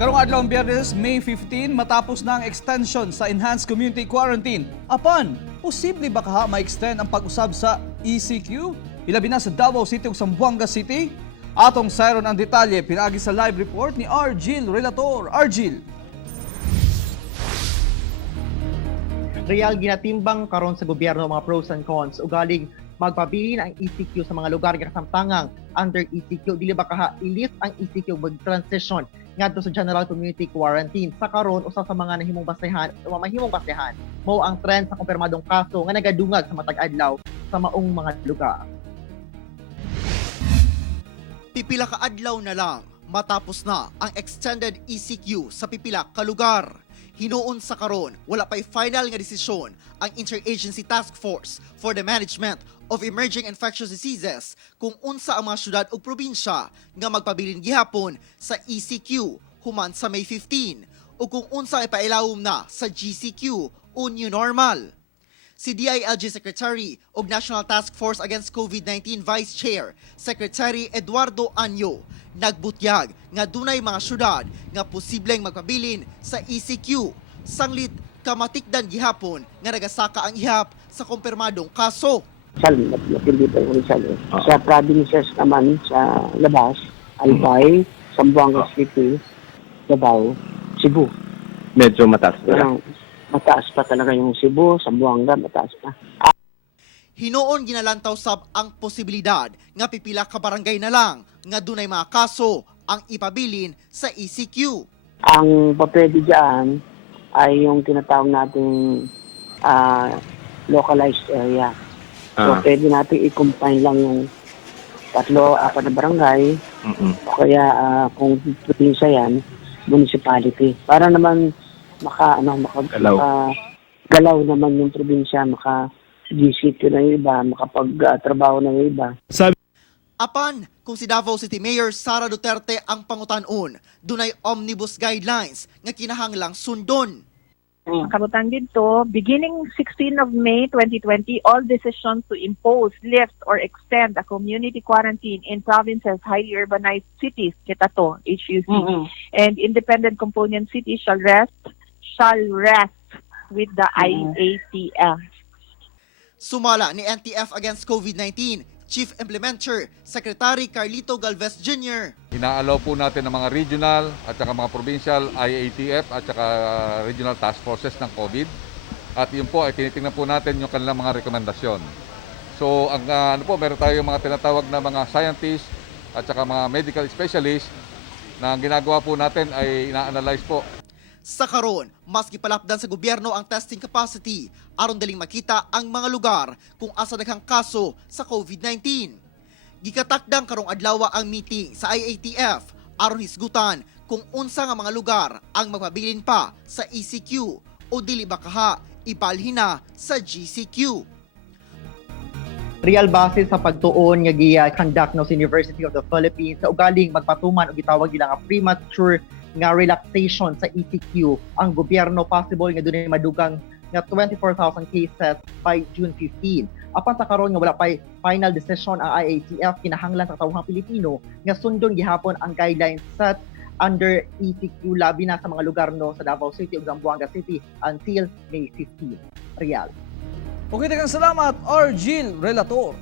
Karong adlaw Biyernes, May 15, matapos na ang extension sa Enhanced Community Quarantine. Apan, posible ba kaha ma-extend ang pag-usab sa ECQ? Ilabi na sa Davao City ug Zamboanga City? Atong sayron ang detalye pinagi sa live report ni Argil Relator. Argil. Real ginatimbang karon sa gobyerno mga pros and cons ugaling magpabilin ang ECQ sa mga lugar nga kasamtangang under ECQ. Dili ba kaha i-lift ang ECQ mag-transition ngadto sa General Community Quarantine. Sa karon usa sa mga mahimong basehan mao ang trend sa kumpirmadong kaso nga nagadungag sa matag adlaw sa maong mga lugar. Pipila ka adlaw na lang matapos na ang extended ECQ sa pipila ka lugar. Hinuon sa karon, wala pa'y final nga desisyon ang Interagency Task Force for the Management of Emerging Infectious Diseases kung unsa ang mga syudad o probinsya nga magpabilin gihapon sa ECQ human sa May 15 o kung unsa ipailawom na sa GCQ o New Normal. Si DILG Secretary ug National Task Force Against COVID-19 Vice Chair Secretary Eduardo Anyo nagbutyag nga dunay mga syudad nga posibleng magpabilin sa ECQ sanglit kamatikdan gihapon nga nagasaka ang ihap sa kumpirmadong kaso. Napili pa yung Rizal. Sa provinces naman sa labas, Albay, Zamboanga City, Davao, Cebu. Medyo mataas na. Mataas pa talaga yung Cebu, Zamboanga, mataas pa. Hinoon ginalantaw sab ang posibilidad nga pipila ka barangay na lang nga dunay mga kaso ang ipabilin sa ECQ. Ang papwede dyan ay yung tinatawag nating localized area. So, pwede natin i-combine lang yung 3-4 na barangay. O kaya kung probinsya yan, municipality. Para naman galaw naman yung probinsya, GCQ na yung iba, makapag-trabaho na yung iba. Apan, kung si Davao City Mayor Sara Duterte ang pangutan-on, dunay omnibus guidelines nga kinahanglang sundon. Kabutan dito, beginning 16 of May 2020, all decisions to impose, lift, or extend a community quarantine in provinces, highly urbanized cities, kita to, HUC, and independent component cities shall rest with the IATF. Sumala ni NTF Against COVID-19, Chief Implementer, Secretary Carlito Galvez Jr. Inaalaw po natin ang mga regional at saka mga provincial IATF at saka regional task forces ng COVID. At yun po ay tinitingnan po natin yung kanilang mga rekomendasyon. So meron tayong mga tinatawag na mga scientists at saka mga medical specialists na ang ginagawa po natin ay ina-analyze po. Sa karon, mas gipalapdan sa gobyerno ang testing capacity aron daling makita ang mga lugar kung asa daghang kaso sa COVID-19. Gikatakdang karong adlaw ang meeting sa IATF aron hisgutan kung unsa nga mga lugar ang magpabilin pa sa ECQ o dili ba kaha ipalhin na sa GCQ. Real base sa pagtuon nga gi-conduct no sa University of the Philippines sa ugaling magpatuman o gitawag nila nga premature nga relaxation sa ECQ ang gobyerno possible nga dunay madugang nga 24,000 cases by June 15. Apan sa karon nga wala pay final decision ang IATF kinahanglan sa katawhang Pilipino nga sundon gihapon ang guidelines set under ECQ labi na sa mga lugar no sa Davao City ug Zamboanga City until May 15. Real. Okay, daghang salamat Argil Relator.